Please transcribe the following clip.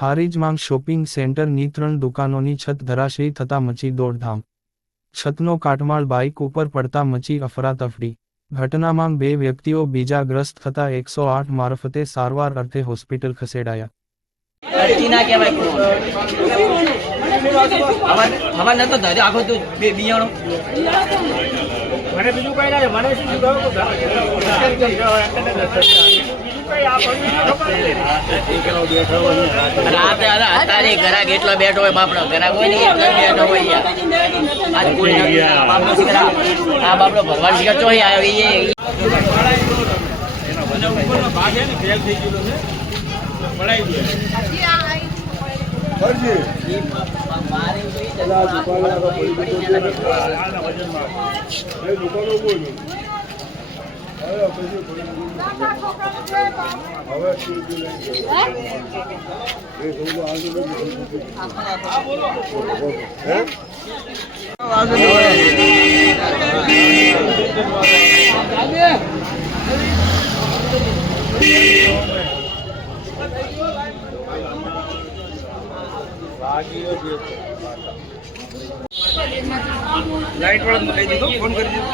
હારીજમાં shopping સેન્ટરની 3 દુકાનોની છત ધરાશયી થતા મચી દોડધામ। છતનો કાટમાળ બાઇક ઉપર પડતા મચી અફરાતફરી। ઘટનામાં 2 વ્યક્તિઓ બીજાગ્રસ્ત થતા 108 મારફતે સારવાર અર્થે હોસ્પિટલ ખસેડાયા। કેટલો બેઠો હોય બાપડો ઘરાક હોય ને બેઠો હોય આ બાપડો ભગવાન શિખર ચોઈ આવી लाइट वाला કહી દીધો ફોન કરી દીધો।